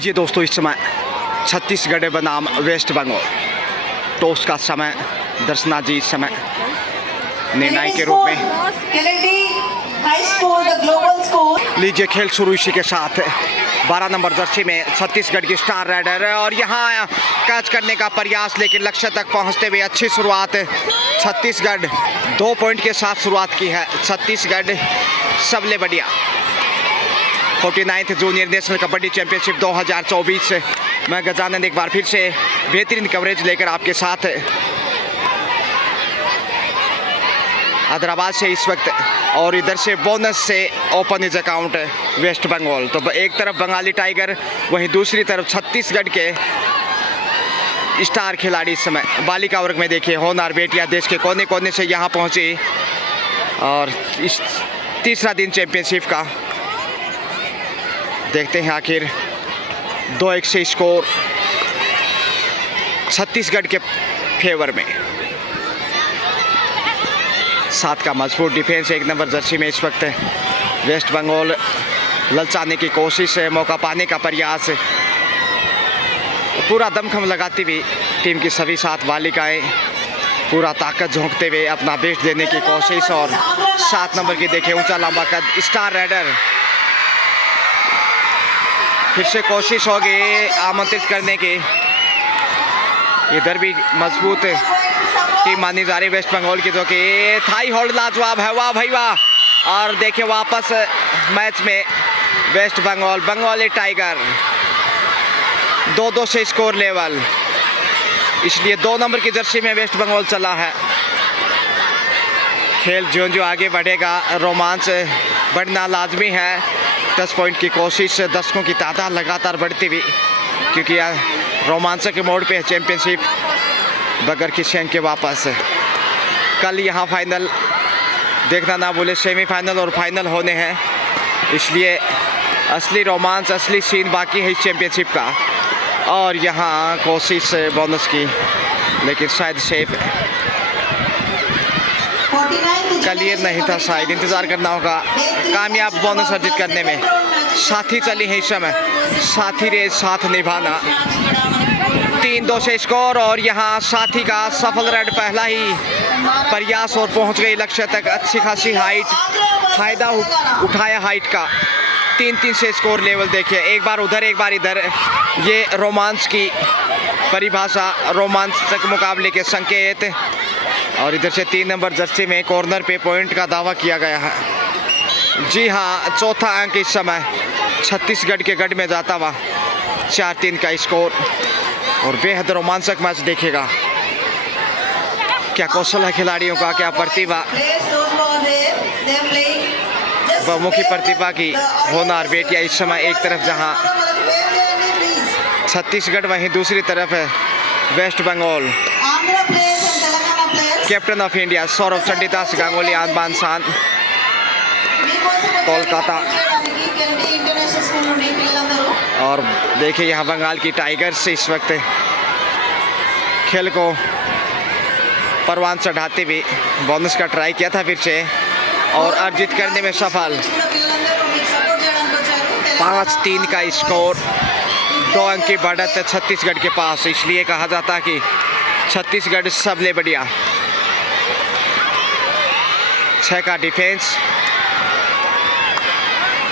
जी दोस्तों, इस समय छत्तीसगढ़ बनाम वेस्ट बंगाल टॉस का समय। दर्शना जी इस समय निर्णायक के रूप में। लीजिए खेल शुरू इसी के साथ 12 नंबर जर्सी में छत्तीसगढ़ की स्टार राइडर और यहाँ कैच करने का प्रयास, लेकिन लक्ष्य तक पहुँचते हुए अच्छी शुरुआत। छत्तीसगढ़ 2 पॉइंट के साथ शुरुआत की है। छत्तीसगढ़ सबले बढ़िया 49th junior national kabaddi championship 2024 मैं गजानंद एक बार फिर से बेहतरीन कवरेज लेकर आपके साथ हैदराबाद से इस वक्त, और इधर से बोनस से open is account West Bengal. तो एक तरफ बंगाली टाइगर, वहीं दूसरी तरफ छत्तीसगढ़ के स्टार खिलाड़ी इस समय बालिका वर्ग में देखिए होनहार बेटियां देश के कोने कोने से यहां पहुंची और इस तीसरा दिन चैंपियनशिप का। देखते हैं आखिर 2-1 से स्कोर छत्तीसगढ़ के फेवर में। 7 का मजबूत डिफेंस 1 नंबर जर्सी में इस वक्त वेस्ट बंगाल ललचाने की कोशिश है, मौका पाने का प्रयास, पूरा दमखम लगाती हुई टीम की सभी 7 बालिकाएं पूरा ताकत झोंकते हुए अपना बेस्ट देने की कोशिश। और 7 नंबर की देखिए ऊंचा लंबा कद स्टार राइडर, फिर से कोशिश होगी आमंत्रित करने की। इधर भी मजबूत टीम मानी जा रही वेस्ट बंगाल की, जो कि थाई होल्ड लाजवाब है, वाह भाई वाह। और देखिए वापस मैच में वेस्ट बंगाल, बंगाली टाइगर 2-2 से स्कोर लेवल, इसलिए 2 नंबर की जर्सी में वेस्ट बंगाल चला है। खेल जो आगे बढ़ेगा रोमांच बढ़ना लाजमी है। 10 पॉइंट की कोशिश, दर्शकों की तादाद लगातार बढ़ती हुई, क्योंकि रोमांचक के मोड़ पे है चैंपियनशिप बगैर किसी अंक के वापस। कल यहाँ फाइनल देखना ना भूले, सेमीफाइनल और फाइनल होने हैं, इसलिए असली रोमांच, असली सीन बाकी है इस चैंपियनशिप का। और यहाँ कोशिश बोनस की, लेकिन शायद सेफ क्लियर नहीं था, शायद इंतज़ार करना होगा कामयाब बोनस अर्जित करने में। साथी चली है इस समय, साथी रे साथ निभाना। 3-2 से स्कोर और यहाँ साथी का सफल रेड पहला ही प्रयास और पहुँच गई लक्ष्य तक। अच्छी खासी हाइट, फायदा उठाया हाइट का। 3-3 से स्कोर लेवल देखिए, एक बार उधर एक बार इधर, ये रोमांच की परिभाषा, रोमांचक मुकाबले के संकेत। और इधर से 3 नंबर जर्सी में कॉर्नर पे पॉइंट का दावा किया गया है। जी हाँ, चौथा अंक इस समय छत्तीसगढ़ के गढ़ में जाता हुआ। 4-3 का स्कोर और बेहद रोमांचक मैच देखेगा। क्या कौशल है खिलाड़ियों का, क्या प्रतिभा, बहुमुखी प्रतिभा की होनहार बेटियां इस समय एक तरफ जहां छत्तीसगढ़, वहीं दूसरी तरफ है West Bengal. Captain of India Sourav Chandidas Ganguly आन बान शान कोलकाता। और देखिए यहाँ बंगाल की टाइगर्स इस वक्त खेल को परवान चढ़ाते हुए बोनस का ट्राई किया था फिर से और अर्जित करने में सफल। 5-3 का स्कोर, 2 अंक की बढ़त छत्तीसगढ़ के पास, इसलिए कहा जाता है कि छत्तीसगढ़ सबले बढ़िया। 6 का डिफेंस,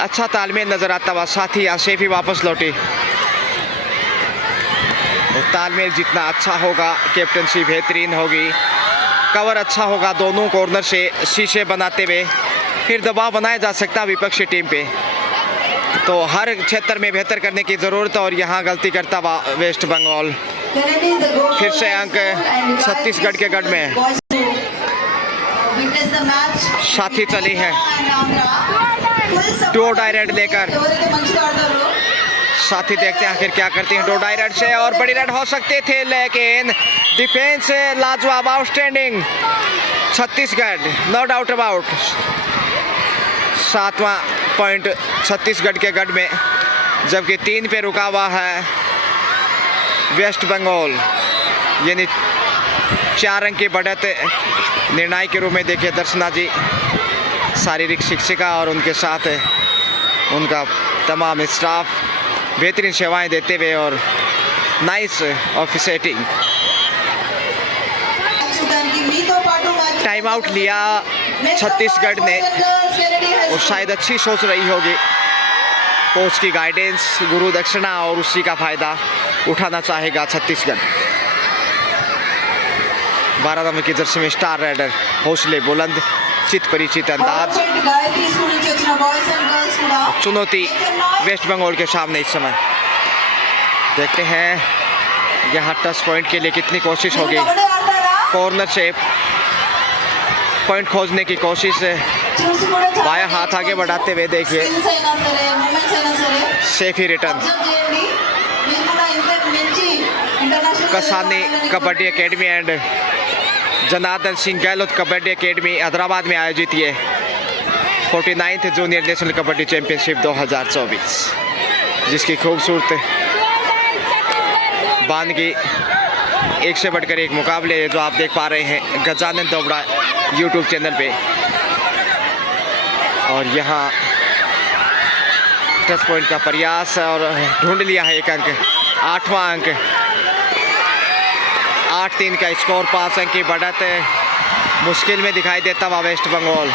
अच्छा तालमेल नजर आता हुआ। साथी यहाँ सेफी वापस लौटी। तालमेल जितना अच्छा होगा कैप्टनसी बेहतरीन होगी, कवर अच्छा होगा, दोनों कॉर्नर से शीशे बनाते हुए फिर दबाव बनाया जा सकता है विपक्षी टीम पे। तो हर क्षेत्र में बेहतर करने की ज़रूरत है और यहाँ गलती करता हुआ वेस्ट बंगाल। फिर से अंक छत्तीसगढ़ के गढ़ में। साथी चली है 2 डायरेक्ट लेकर। साथी देखते हैं आखिर क्या करते हैं 2 डायरेक्ट से, और बड़ी रेड हो सकते थे, लेकिन डिफेंस लाजवाब, outstanding Chhattisgarh, no doubt about. 7वां पॉइंट छत्तीसगढ़ के गढ़ में, जबकि 3 पे रुका हुआ है वेस्ट बंगाल। यानी 4 अंक की बढ़त निर्णायक के रूप में देखिए दर्शना जी, शारीरिक शिक्षिका और उनके साथ उनका तमाम स्टाफ बेहतरीन सेवाएं देते हुए और नाइस ऑफिसेटिंग। टाइम आउट लिया छत्तीसगढ़ ने और शायद अच्छी सोच रही होगी, कोच की गाइडेंस, गुरु दक्षिणा और उसी का फायदा उठाना चाहेगा छत्तीसगढ़। 12 नंबर की जर्सी में स्टार राइडर, हौसले बुलंद, चित परिचित अंदाज, चुनौती वेस्ट बंगाल के सामने इस समय। देखते हैं यहाँ टच पॉइंट के लिए कितनी कोशिश होगी। कॉर्नर से पॉइंट खोजने की कोशिश है, बायां हाथ आगे बढ़ाते हुए देखिए, सेफी return. Kasani kabaddi academy and Janardan Singh Gehlot kabaddi academy Hyderabad में आयोजित ये 49th junior national kabaddi championship 2024, जिसकी खूबसूरत बानगी एक से बढ़कर एक मुकाबले जो आप देख पा रहे हैं गजानन दोबड़ा यूट्यूब चैनल पे। और यहाँ टच पॉइंट का प्रयास और ढूंढ लिया है एक अंक, 8वां अंक। 8-3 का स्कोर, 5 अंक की बढ़त मुश्किल में दिखाई देता हुआ वेस्ट बंगाल।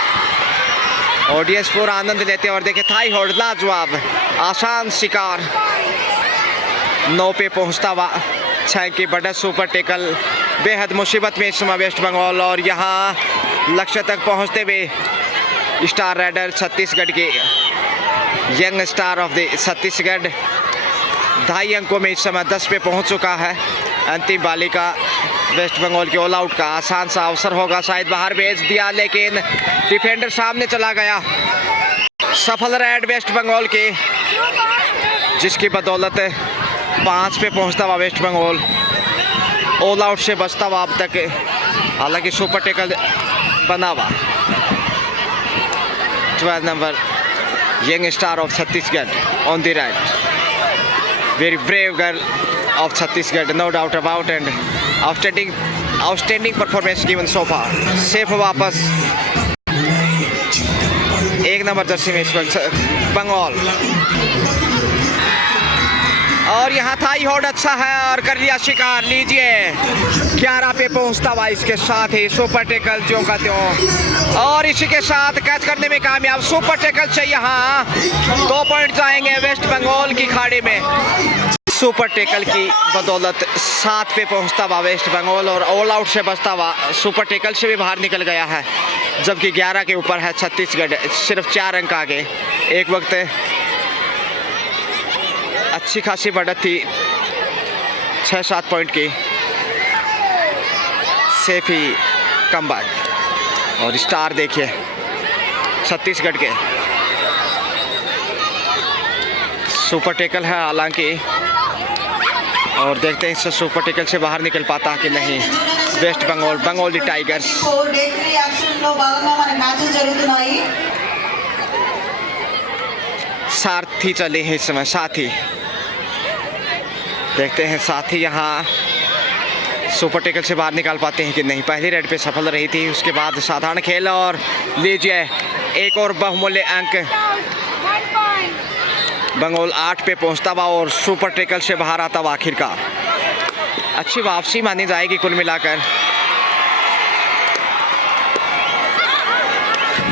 ऑडियंस पूरा आनंद लेते और देखे थाई होल्ड लाजवाब, आसान शिकार। 9 पे पहुंचता हुआ 6 की बढ़त, सुपर टेकल, बेहद मुसीबत में इस समय वेस्ट बंगाल। और यहाँ लक्ष्य तक पहुंचते हुए स्टार राइडर छत्तीसगढ़ के young star of the Chhattisgarh 2.5 अंकों में इस समय 10 पे पहुंच चुका है। अंतिम बाली का वेस्ट बंगाल के ऑल आउट का आसान सा अवसर होगा, शायद बाहर भेज दिया लेकिन डिफेंडर सामने चला गया। सफल राइड वेस्ट बंगाल के, जिसकी बदौलत 5 पे पहुंचता हुआ वेस्ट बंगाल ऑल आउट से बचता हुआ अब तक, हालांकि सुपर टेकल बना हुआ। 12 number young star of Chhattisgarh on the right, very brave girl of Chhattisgarh, no doubt about, and outstanding performance given so far. Safe वापस 1 नंबर जर्सी में इस वक्त बंगाल। और यहाँ थाई होल्ड अच्छा है और कर लिया शिकार, लीजिए 11 पे पहुँचता हुआ इसके साथ ही सुपर टेकल जो का त्यों, और इसी के साथ कैच करने में कामयाब। सुपर टेकल से यहाँ 2 पॉइंट जाएंगे वेस्ट बंगाल की खाड़ी में। सुपर टेकल की बदौलत 7 पे पहुंचता हुआ वेस्ट बंगाल और ऑल आउट से बचता हुआ सुपर टेकल से भी बाहर निकल गया है, जबकि 11 के ऊपर है छत्तीसगढ़, सिर्फ 4 अंक आगे। एक वक्त अच्छी खासी बढ़त थी 6-7 पॉइंट की, सेफी कमबैक। और स्टार देखिए छत्तीसगढ़ के, सुपर टेकल है हालांकि, और देखते हैं इस सुपर टेकल से बाहर निकल पाता कि नहीं वेस्ट बंगाल, बंगाली टाइगर्स। साथी चले हैं इस समय, साथी देखते हैं साथी यहाँ सुपर टेकल से बाहर निकाल पाते हैं कि नहीं। पहली रेड पे सफल रही थी, उसके बाद साधारण खेल, और लीजिए एक और बहुमूल्य अंक। बंगाल 8 पे पहुंचता हुआ और सुपर टेकल से बाहर आता हुआ आखिरकार। अच्छी वापसी मानी जाएगी कुल मिलाकर।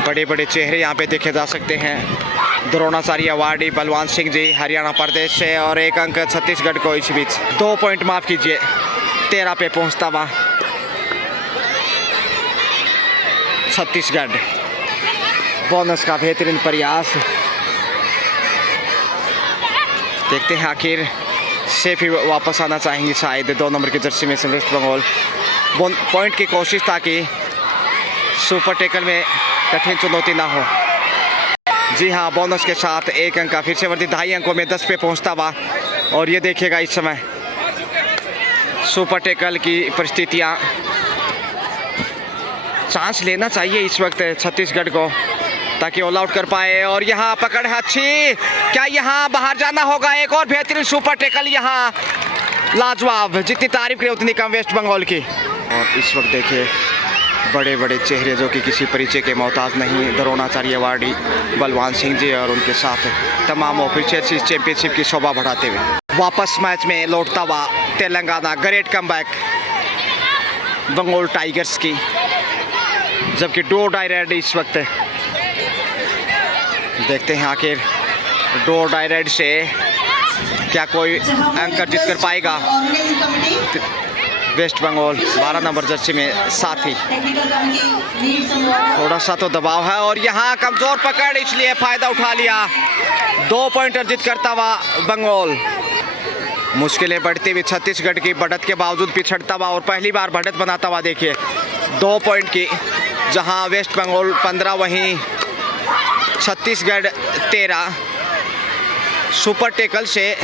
बड़े बड़े चेहरे यहाँ पे देखे जा सकते हैं। द्रोणाचार्य अवार्डी बलवान सिंह जी हरियाणा प्रदेश से, और 1 अंक छत्तीसगढ़ को इस बीच। 2 पॉइंट माफ कीजिए, 13 पे पहुंचता हुआ छत्तीसगढ़। बोनस का बेहतरीन प्रयास, देखते हैं आखिर सेफ ही वापस आना चाहेंगे शायद 2 नंबर की जर्सी में से वेस्ट बंगाल। पॉइंट की कोशिश ताकि सुपर टेकल में कठिन चुनौती ना हो। जी हाँ, बोनस के साथ 1 अंक का फिर से वर्दी 2.5 अंकों में 10 पे पहुंचता हुआ। और ये देखिएगा इस समय सुपर टेकल की परिस्थितियाँ, चांस लेना चाहिए इस वक्त छत्तीसगढ़ को ताकि ऑल आउट कर पाए। और यहाँ पकड़ है अच्छी, क्या यहाँ बाहर जाना होगा? एक और बेहतरीन सुपर टेकल, यहाँ लाजवाब, जितनी तारीफ करें उतनी कम वेस्ट बंगाल की। और इस वक्त देखिए बड़े बड़े चेहरे जो कि किसी परिचय के मोहताज नहीं, द्रोणाचार्य अवार्डी बलवान सिंह जी और उनके साथ तमाम ऑफिशियल्स इस चैंपियनशिप की शोभा बढ़ाते हुए वापस मैच में लौटता हुआ Telangana. Great comeback Bengal tigers की, जबकि डो डायरेड इस वक्त देखते हैं आखिर डो डायरेड से क्या कोई अंक अर्जित कर पाएगा। वेस्ट बंगाल 12 नंबर जर्सी में साथी, थोड़ा सा तो दबाव है और यहाँ कमजोर पकड़, इसलिए फायदा उठा लिया। 2 पॉइंट अर्जित करता हुआ बंगाल। मुश्किलें बढ़ती हुई छत्तीसगढ़ की बढ़त के बावजूद पिछड़ता हुआ और पहली बार बढ़त बनाता हुआ देखिए 2 पॉइंट की, जहां वेस्ट बंगाल 15 वहीं छत्तीसगढ़ 13। सुपर टेकल से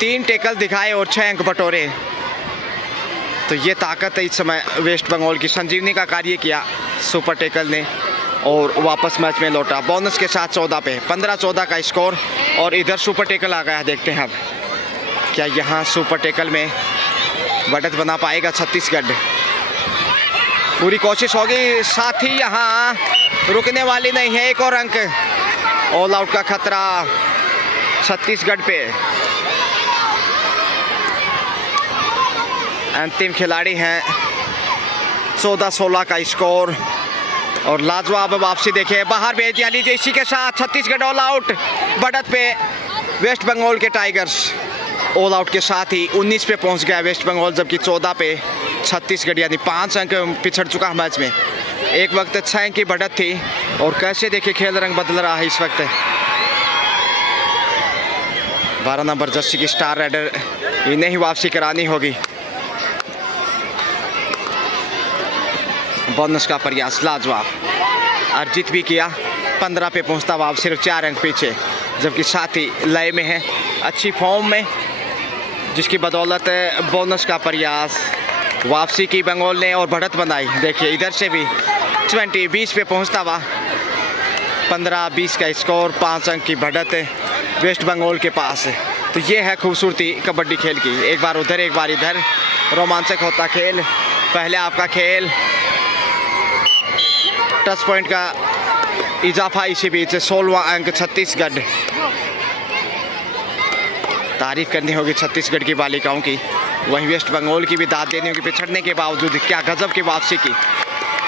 3 टेकल दिखाए और 6 अंक बटोरे। तो ये ताकत है इस समय वेस्ट बंगाल की। संजीवनी का कार्य किया सुपर टेकल ने और वापस मैच में लौटा बोनस के साथ 14 पे। 15-14 का स्कोर और इधर सुपर टेकल आ गया। देखते हैं अब क्या यहाँ सुपर टेकल में बढ़त बना पाएगा छत्तीसगढ़। पूरी कोशिश होगी, साथ ही यहाँ रुकने वाली नहीं है। एक और अंक, ऑल आउट का खतरा छत्तीसगढ़ पे। अंतिम खिलाड़ी हैं, 14-16 का स्कोर और लाजवाब वापसी देखिए, बाहर भेज दिया। लीजिए इसी के साथ छत्तीसगढ़ ऑल आउट बढ़त पे। वेस्ट बंगाल के टाइगर्स ऑल आउट के साथ ही 19 पे पहुंच गया वेस्ट बंगाल, जबकि 14 पे छत्तीसगढ़, यानी 5 अंक पिछड़ चुका मैच में। एक वक्त 6 अंक की बढ़त थी और कैसे देखिए खेल रंग बदल रहा है इस वक्त। 12 नंबर जर्सी की स्टार राइडर, इन्हें ही वापसी करानी होगी। बोनस का प्रयास लाजवाब अर्जित भी किया। 15 पे पहुंचता हुआ सिर्फ 4 अंक पीछे, जबकि साथ ही लय में है, अच्छी फॉर्म में, जिसकी बदौलत बोनस का प्रयास वापसी की बंगाल ने और बढ़त बनाई। देखिए इधर से भी 20 पे पहुंचता हुआ 15-20 का स्कोर, 5 अंक की बढ़त वेस्ट बंगाल के पास। तो ये है खूबसूरती कबड्डी खेल की, एक बार उधर एक बार इधर, रोमांचक होता खेल। पहले आपका खेल टच पॉइंट का इजाफा, इसी बीच 16वां अंक छत्तीसगढ़। तारीफ करनी होगी छत्तीसगढ़ की बालिकाओं की, वहीं वेस्ट बंगाल की भी दाद देनी होगी पिछड़ने के बावजूद। क्या गजब की वापसी की,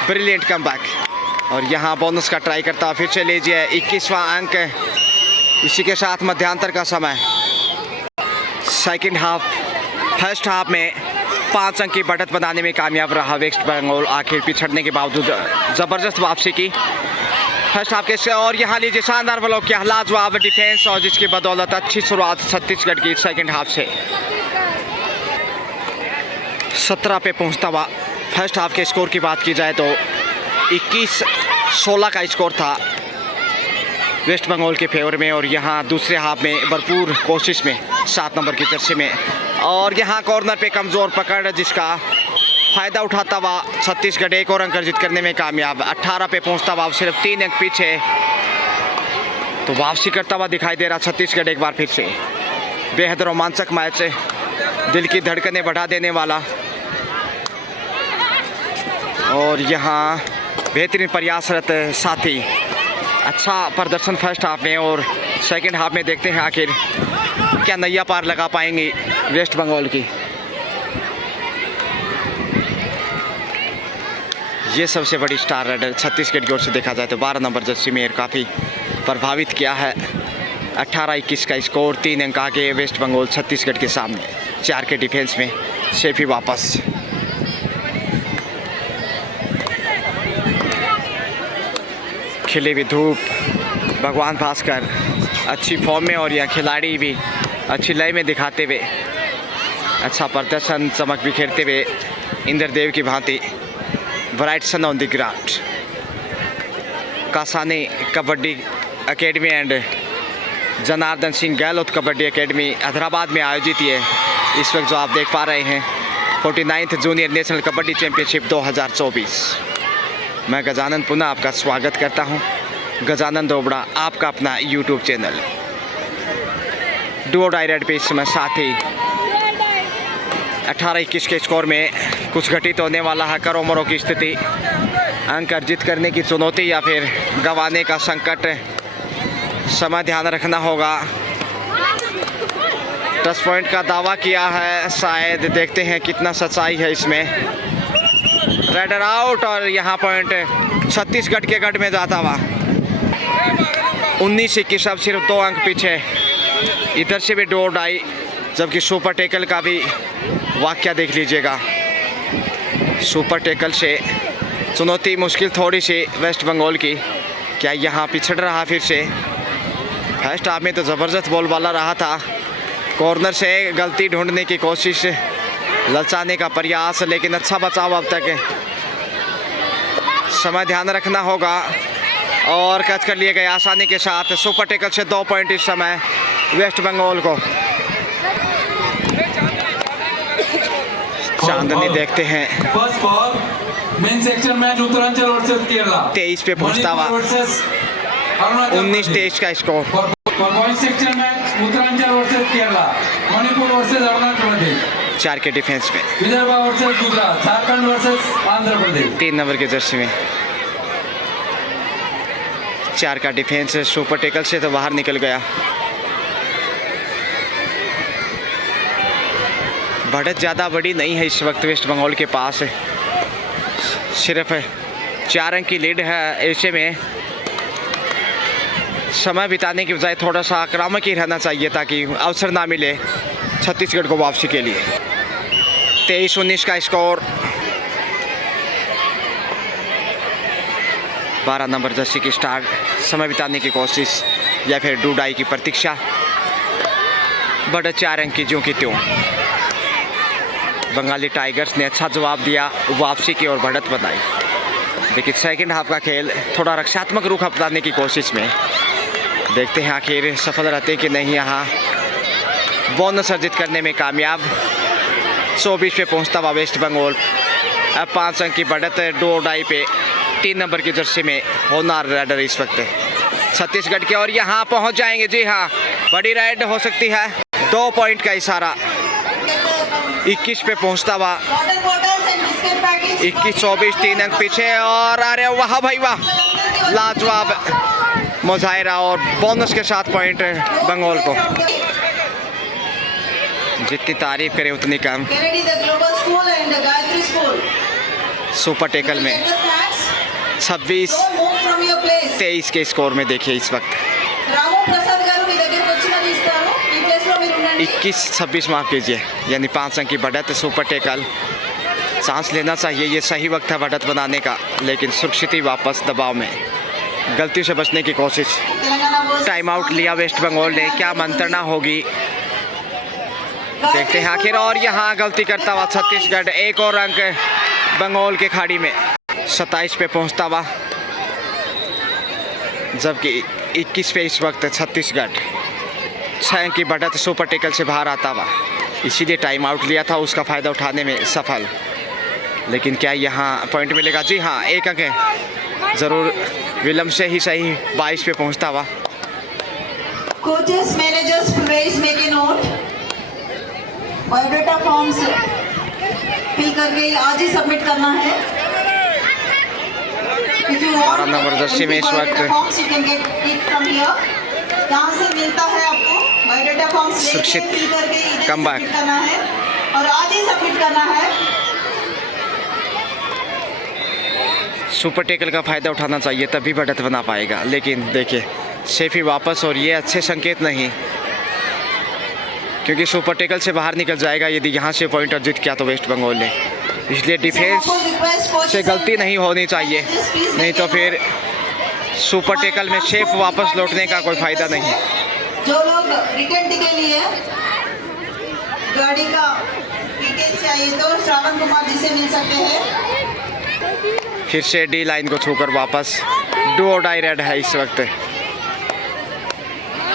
ब्रिलियंट कमबैक। और यहाँ बोनस का ट्राई करता फिर से लीजिए 21वां अंक। इसी के साथ मध्यांतर का समय, सेकंड हाफ। फर्स्ट हाफ में 5 अंक की बढ़त बनाने में कामयाब रहा वेस्ट बंगाल, आखिर पिछड़ने के बावजूद ज़बरदस्त वापसी की फर्स्ट हाफ के। और यहाँ लीजिए शानदार ब्लॉक किया, लाजवाब डिफेंस, और जिसकी बदौलत अच्छी शुरुआत छत्तीसगढ़ की सेकंड हाफ से। 17 पे पहुँचता हुआ फर्स्ट हाफ के स्कोर की बात की जाए तो 21-16 का स्कोर था वेस्ट बंगाल के फेवर में। और यहाँ दूसरे हाफ में भरपूर कोशिश में 7 नंबर की जर्सी में, और यहाँ कॉर्नर पे कमज़ोर पकड़, जिसका फ़ायदा उठाता हुआ छत्तीसगढ़ एक और अंक अर्जित करने में कामयाब। 18 पे पहुँचता हुआ सिर्फ 3 अंक पीछे। तो वापसी करता हुआ दिखाई दे रहा छत्तीसगढ़ एक बार फिर से। बेहद रोमांचक मैच, दिल की धड़कनें बढ़ा देने वाला। और यहाँ बेहतरीन प्रयासरत साथी, अच्छा प्रदर्शन फर्स्ट हाफ में, और सेकंड हाफ में देखते हैं आखिर क्या नैया पार लगा पाएंगी वेस्ट बंगाल की। ये सबसे बड़ी स्टार राइडर छत्तीसगढ़ की ओर से देखा जाए तो 12 नंबर जर्सी में काफ़ी प्रभावित किया है। 18-21 का स्कोर, 3 अंक आगे वेस्ट बंगाल छत्तीसगढ़ के सामने। 4 के डिफेंस में शेफी वापस। खिली हुई धूप, भगवान भास्कर अच्छी फॉर्म में, और यह खिलाड़ी भी अच्छी लय में दिखाते हुए अच्छा प्रदर्शन, चमक बिखेरते हुए इंद्रदेव की भांति। Bright sun on the ground. Kasani kabaddi academy and Janardan Singh Gehlot kabaddi academy Hyderabad में आयोजित ये इस वक्त जो आप देख पा रहे हैं 49th junior national kabaddi championship 2024। मैं गजानन पुनः आपका स्वागत करता हूं। गजानन दोबड़ा, आपका अपना यूट्यूब चैनल। डुओ डायरेक्ट पे इस समय साथी 18-21 के स्कोर में कुछ घटित होने वाला है करो मरो की स्थिति। अंक अर्जित करने की चुनौती या फिर गंवाने का संकट, समय ध्यान रखना होगा। 10 पॉइंट का दावा किया है शायद, देखते हैं कितना सच्चाई है इसमें। रेडर आउट और यहाँ पॉइंट छत्तीसगढ़ के गढ़ में जाता हुआ। 19-21 अब सिर्फ 2 अंक पीछे। इधर से भी डो डाई, जबकि सुपर टेकल का भी वाक्य देख लीजिएगा। सुपर टेकल से चुनौती मुश्किल थोड़ी सी वेस्ट बंगाल की। क्या यहाँ पिछड़ रहा फिर से? फर्स्ट हाफ में तो ज़बरदस्त बॉल वाला रहा था, कॉर्नर से गलती ढूंढने की कोशिश, ललचाने का प्रयास, लेकिन अच्छा बचाव अब तक। समय ध्यान रखना होगा और कैच कर लिए गए आसानी के साथ। सुपर टेकल से 2 पॉइंट इस समय वेस्ट बंगाल को। चांदनी देखते हैं 23 पे पहुंचता हुआ। 19-23 का स्कोर। 4 के डिफेंस में 3 नंबर के जर्सी में 4 का डिफेंस। सुपर टेकल से तो बाहर निकल गया। बढ़त ज़्यादा बड़ी नहीं है इस वक्त वेस्ट बंगाल के पास, सिर्फ 4 अंक की लीड है। ऐसे में समय बिताने की बजाय थोड़ा सा आक्रामक ही रहना चाहिए ताकि अवसर ना मिले छत्तीसगढ़ को वापसी के लिए। 23-19 का स्कोर। 12 नंबर जर्सी की स्टार्ट, समय बिताने की कोशिश या फिर डूडाई की प्रतीक्षा। बढ़त 4 अंक की ज्यों की त्यों। बंगाली टाइगर्स ने अच्छा जवाब दिया, वापसी की ओर बढ़त बनाई। लेकिन सेकंड हाफ का खेल थोड़ा रक्षात्मक रुख अपनाने की कोशिश में, देखते हैं आखिर सफल रहते कि नहीं। यहाँ बोनस अर्जित करने में कामयाब। 24 पे पहुंचता हुआ वेस्ट बंगाल। अब 5 अंक की बढ़त डो डाई पे 3 नंबर की जर्सी में होनार रेडर इस वक्त छत्तीसगढ़ के, और यहाँ पहुंच जाएंगे। जी हाँ, बड़ी राइड हो सकती है। 2 पॉइंट का इशारा। 21 पे पहुंचता हुआ 21-24, 3 अंक पीछे। और अरे वाह भाई वाह, लाजवाब मुजाहिरा और बोनस के साथ पॉइंट बंगाल को। जितनी तारीफ करे उतनी कम। सुपर टेकल में 26-23 के स्कोर में देखिए इस वक्त 21-26 माफ कीजिए, यानी 5 अंक की बढ़त। सुपर टेकल सांस लेना चाहिए, ये सही वक्त है बढ़त बनाने का, लेकिन सुरक्षित ही वापस दबाव में गलती से बचने की कोशिश। टाइम आउट लिया वेस्ट बंगाल ने, क्या मंत्रणा होगी देखते हैं आखिर। और यहाँ गलती करता हुआ छत्तीसगढ़। 1 और अंक बंगाल के खाड़ी में। 27 पे पहुँचता हुआ, जबकि 21 पे इस वक्त छत्तीसगढ़। 6 अंक की बढ़त सुपर टेकल से बाहर आता हुआ, इसीलिए टाइम आउट लिया था, उसका फ़ायदा उठाने में सफल। लेकिन क्या यहाँ पॉइंट मिलेगा? जी हाँ, 1 अंक है ज़रूर, विलम्ब से ही सही। 22 पे पहुँचता हुआ। Coaches managers please make a note, biodata forms fill करके आज ही सबमिट करना है। 12 नंबर जर्सी में इस वक्त यहाँ से मिलता है आपको बायोडाटा फॉर्म्स, सुरक्षित फिल करके इधर कमबैक सबमिट करना है और आज ही सबमिट करना है। सुपर टेकल का फ़ायदा उठाना चाहिए, तभी बढ़त बना पाएगा। लेकिन देखिए सेफी वापस, और ये अच्छे संकेत नहीं, क्योंकि सुपर टेकल से बाहर निकल जाएगा यदि यहाँ से पॉइंट अर्जित किया तो वेस्ट बंगाल ने। इसलिए डिफेंस से गलती नहीं होनी चाहिए, नहीं तो फिर सुपर टेकल में सेफ वापस लौटने का कोई फ़ायदा नहीं। जो लोग रिटर्न के लिए गाड़ी का डिटेल्स चाहिए तो श्रावण कुमार जी से मिल सकते हैं। फिर से डी लाइन को छूकर वापस डू डाई रेड है इस वक्त।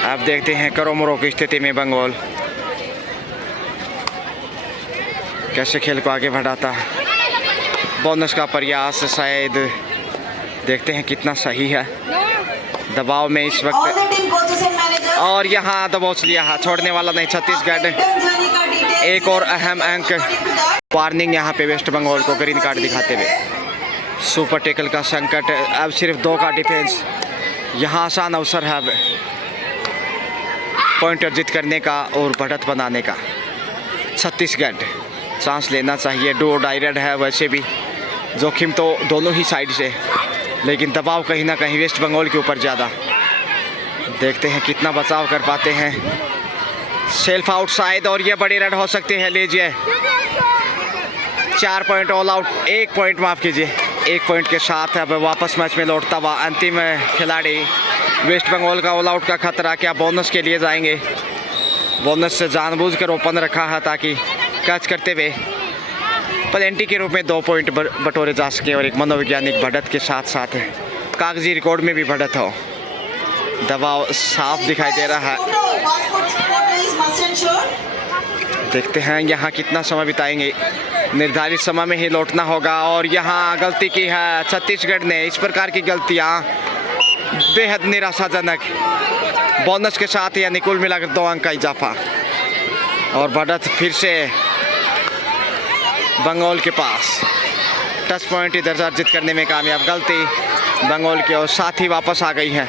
अब देखते हैं करो मरो की स्थिति में बंगाल कैसे खेल को आगे बढ़ाता है। बोनस का प्रयास शायद, देखते हैं कितना सही है। दबाव में इस वक्त मैनेजर और यहाँ दबोच लिया है, छोड़ने वाला नहीं छत्तीसगढ़। एक और अहम अंक, वार्निंग यहाँ पे वेस्ट बंगाल को ग्रीन कार्ड दिखाते हुए। सुपर टेकल का संकट, अब सिर्फ 2 का डिफेंस। यहाँ आसान अवसर है अब पॉइंट अर्जित करने का और बढ़त बनाने का। छत्तीसगढ़ चांस लेना चाहिए, डो डायरेक्ट है वैसे भी, जोखिम तो दोनों ही साइड से, लेकिन दबाव कहीं ना कहीं वेस्ट बंगाल के ऊपर ज़्यादा। देखते हैं कितना बचाव कर पाते हैं। सेल्फ आउट शायद, और ये बड़ी रन हो सकती है। लीजिए 4 पॉइंट ऑल आउट, 1 पॉइंट माफ़ कीजिए, 1 पॉइंट के साथ अब वापस मैच में लौटता हुआ अंतिम खिलाड़ी। वेस्ट बंगाल का ऑल आउट का खतरा, क्या बोनस के लिए जाएंगे? बोनस से जानबूझकर ओपन रखा है ताकि कैच करते हुए प्लेंटी के रूप में 2 पॉइंट बटोरे जा सकें और एक मनोवैज्ञानिक बढ़त के साथ साथ कागजी रिकॉर्ड में भी बढ़त हो। दबाव साफ दिखाई दे रहा है। देखते हैं यहाँ कितना समय बिताएंगे, निर्धारित समय में ही लौटना होगा। और यहाँ गलती की है छत्तीसगढ़ ने। इस प्रकार की गलतियाँ बेहद निराशाजनक। बोनस के साथ यानी कुल मिलाकर 2 अंक का इजाफा और बढ़त फिर से बंगाल के पास। टच पॉइंट इधर अर्जित करने में कामयाब, गलती बंगाल की और साथ ही वापस आ गई है।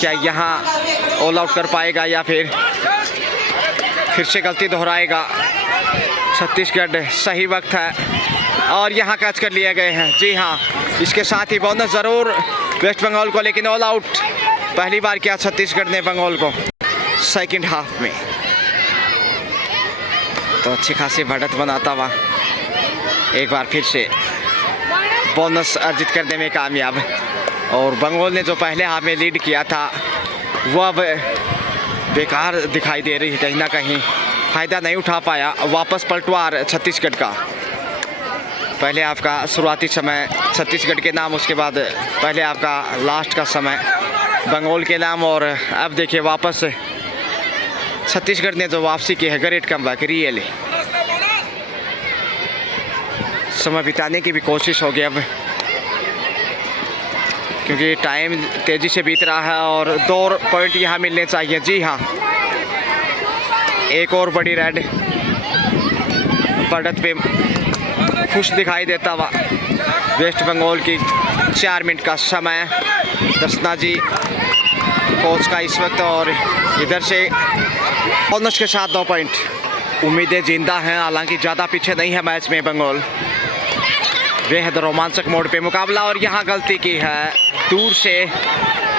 क्या यहाँ ऑल आउट कर पाएगा या फिर से गलती दोहराएगा छत्तीसगढ़? सही वक्त है और यहाँ कैच कर लिए गए हैं। जी हाँ, इसके साथ ही बोनस ज़रूर वेस्ट बंगाल को, लेकिन ऑल आउट पहली बार किया छत्तीसगढ़ ने बंगाल को सेकंड हाफ में। तो अच्छी खासी बढ़त बनाता हुआ एक बार फिर से बोनस अर्जित करने में कामयाब। और बंगाल ने जो पहले हाफ में लीड किया था वो अब बेकार दिखाई दे रही है, कहीं ना कहीं फ़ायदा नहीं उठा पाया। वापस पलटवार छत्तीसगढ़ का। पहले आपका शुरुआती समय छत्तीसगढ़ के नाम, उसके बाद पहले आपका लास्ट का समय बंगाल के नाम, और अब देखिए वापस छत्तीसगढ़ ने जो वापसी की है। ग्रेट कमबैक, रियली समय बिताने की भी कोशिश होगी अब, क्योंकि टाइम तेज़ी से बीत रहा है और 2 पॉइंट यहाँ मिलने चाहिए। जी हाँ, एक और बड़ी रेड बढ़त पे खुश दिखाई देता हुआ वेस्ट बंगाल की। 4 मिनट का समय दर्शना जी कोच का इस वक्त, और इधर से बोनस के साथ 2 पॉइंट। उम्मीदें जिंदा हैं, हालांकि ज़्यादा पीछे नहीं है मैच में बंगाल। बेहद रोमांचक मोड़ पे मुकाबला, और यहाँ गलती की है, दूर से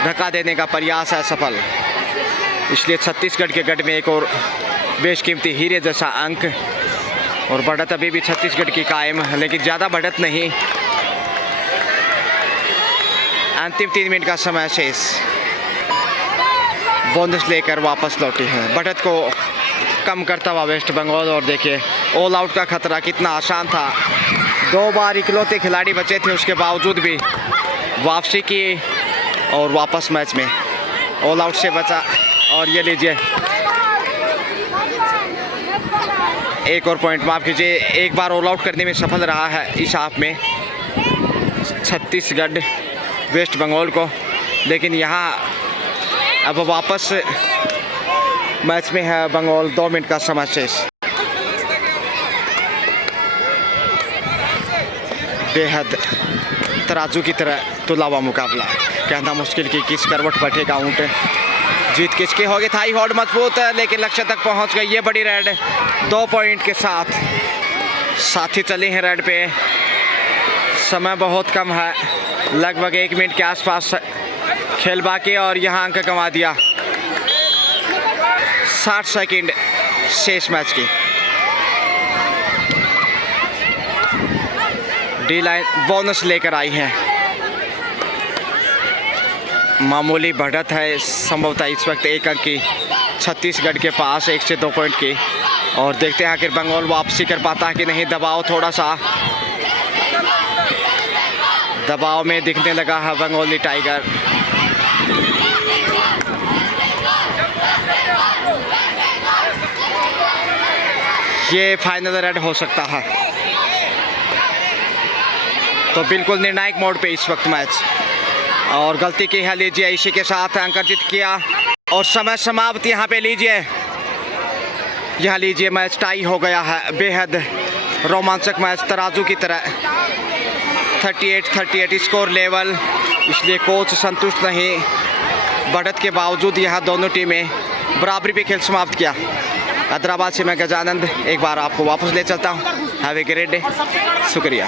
धक्का देने का प्रयास है सफल। इसलिए छत्तीसगढ़ के गढ़ में एक और बेशकीमती हीरे जैसा अंक, और बढ़त अभी भी छत्तीसगढ़ की कायम है, लेकिन ज़्यादा बढ़त नहीं। अंतिम 3 मिनट का समय शेष, बोनस लेकर वापस लौटी है। बढ़त को कम करता हुआ वेस्ट बंगाल, और देखिए ऑल आउट का खतरा कितना आसान था। 2 बार इकलौते खिलाड़ी बचे थे, उसके बावजूद भी वापसी की और वापस मैच में ऑल आउट से बचा। और ये लीजिए एक और पॉइंट, माफ़ कीजिए, एक बार ऑल आउट करने में सफल रहा है इस हाफ में छत्तीसगढ़ वेस्ट बंगाल को, लेकिन यहाँ अब वापस मैच में है बंगाल। 2 मिनट का समय शेष। बेहद तराजू की तरह तुला हुआ मुकाबला, कहना मुश्किल कि किस करवट बैठेगा ऊँट। जीत किसकी होगी? थाई हॉड मजबूत है, लेकिन लक्ष्य तक पहुंच गई। ये बड़ी रेड 2 पॉइंट के साथ साथी चली हैं रेड पे। समय बहुत कम है, लगभग 1 मिनट के आसपास खेल बाकी, और यहाँ अंक कमा दिया। 60 सेकंड शेष मैच की। डी लाइन बोनस लेकर आई हैं। मामूली बढ़त है संभवतः इस वक्त 1 अंक की छत्तीसगढ़ के पास, 1 से 2 पॉइंट की। और देखते हैं आखिर बंगाल वापसी कर पाता है कि नहीं। दबाव थोड़ा सा दबाव में दिखने लगा है बंगाली टाइगर। ये फाइनल रेड हो सकता है, तो बिल्कुल निर्णायक मोड पे इस वक्त मैच। और गलती की है, लीजिए इसी के साथ अंक अर्जित किया और समय समाप्त यहाँ पे लीजिए। यहाँ लीजिए मैच टाई हो गया है, बेहद रोमांचक मैच तराजू की तरह 38-38 स्कोर लेवल, इसलिए कोच संतुष्ट नहीं। बढ़त के बावजूद यहाँ दोनों टीमें बराबरी पे खेल समाप्त किया। हैदराबाद से मैं गजानंद एक बार आपको वापस ले चलता हूँ। हैव ए ग्रेट डे, शुक्रिया।